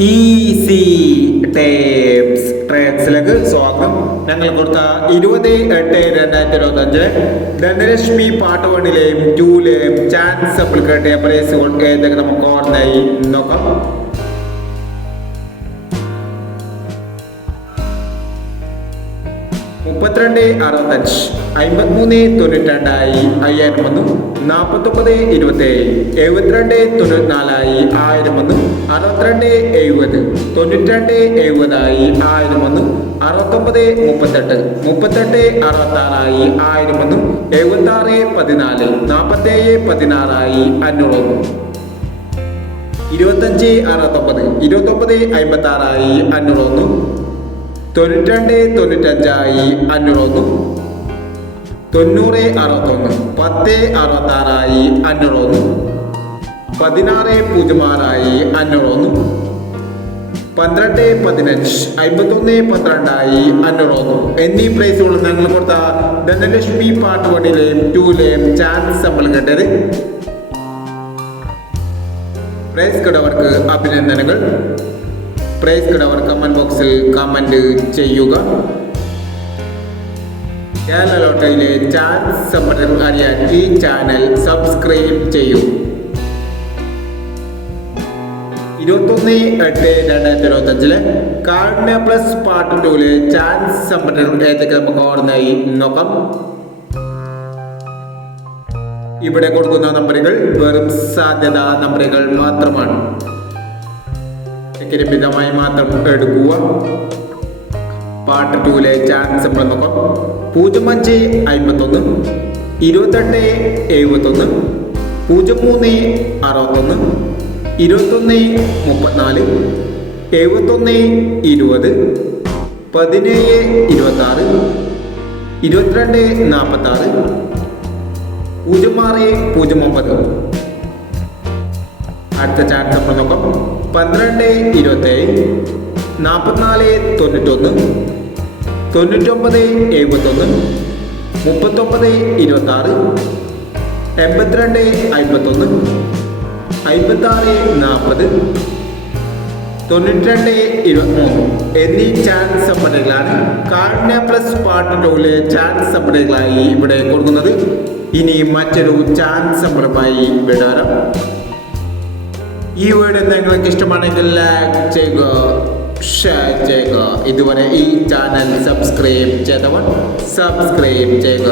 Easy ട്രേഡ്സിലേക്ക് സ്വാഗതം. ഞങ്ങൾ കൊടുത്ത 20/8/2025 ധനലക്ഷ്മി പാർട്ട് 1ലെയും 2ലെയും ചാൻസ് അപ്ലിക്കേറ്റ് പ്രൈസുകൾ ഏതൊക്കെ നമുക്ക് ഓർമ്മയായി നോക്കാം. മുപ്പത്തിരണ്ട് 65 53 92 5000 വന്നു. 49 27 72 94 1000 വന്നു. 62 70 92 70 1000 വന്നു. 69 38 38 66 1000 വന്നു. 76 14 47 16 500 വന്നു. 25 69 29 56 500 വന്നു. 92 95 500 വന്നു. 90 61 10 66 500 വന്നു. 16 06 500 വന്നു. 12 15 51 12 500 വന്നു എന്നീ പ്രൈസുകൾ ഞങ്ങൾ കൊടുത്ത ധനലക്ഷ്മി പാർട്ട് 1ലെയും 2ലെയും ചാൻസ് നമ്മൾ കേട്ടത്. പ്രൈസ് കിടവർക്ക് അഭിനന്ദനങ്ങൾ. പ്രൈസ് കിടവർ കമന്റ് ബോക്സിൽ കമന്റ് ചെയ്യുക. കേരള ലോട്ടറിയിലെ ചാൻസ് സമ്പ്രദായം അറിയാൻ ഈ ചാനൽ സബ്സ്ക്രൈബ് ചെയ്യൂ. 21/8/2025 കാരുണ്യ പ്ലസ് പാർട്ട് 2ലെ ചാൻസ് സമ്പ്രദായം ഏതൊക്കെ നമുക്ക് ഓർമ്മയായി നോക്കാം. ഇവിടെ കൊടുക്കുന്ന നമ്പറുകൾ വെറും സാധ്യത നമ്പറുകൾ മാത്രമാണ്. മിതമായി മാത്രം എടുക്കുക. പാർട്ട് 2ലെ ചാൻസ് നമ്മൾ നോക്കാം. 05 51 28 71 03 61 21 34 71 20 17 26 22 46 06 09. അടുത്ത ചാൻസ് നമ്മൾ നോക്കാം. 12 27 44 91 99 71 39 26 82 51 56 40 92 23 എന്നീ ചാൻസ് സമ്പന്നകളാണ് കാരുണ്യ പ്ലസ് പാർട്ട് 2ലെ ചാൻസ് സമ്പന്നകളായി ഇവിടെ കൊടുക്കുന്നത്. ഇനി മറ്റൊരു ചാൻസ് സമ്പന്നമായി വിടാം. ഈ വീഡിയോ നിങ്ങൾക്ക് ഇഷ്ടമാണെങ്കിൽ ലൈക്ക് ചെയ്യുക, ഷെയർ ചെയ്യുക. ഇതുവരെ ഈ ചാനൽ സബ്സ്ക്രൈബ് ചെയ്തവർ സബ്സ്ക്രൈബ് ചെയ്യുക.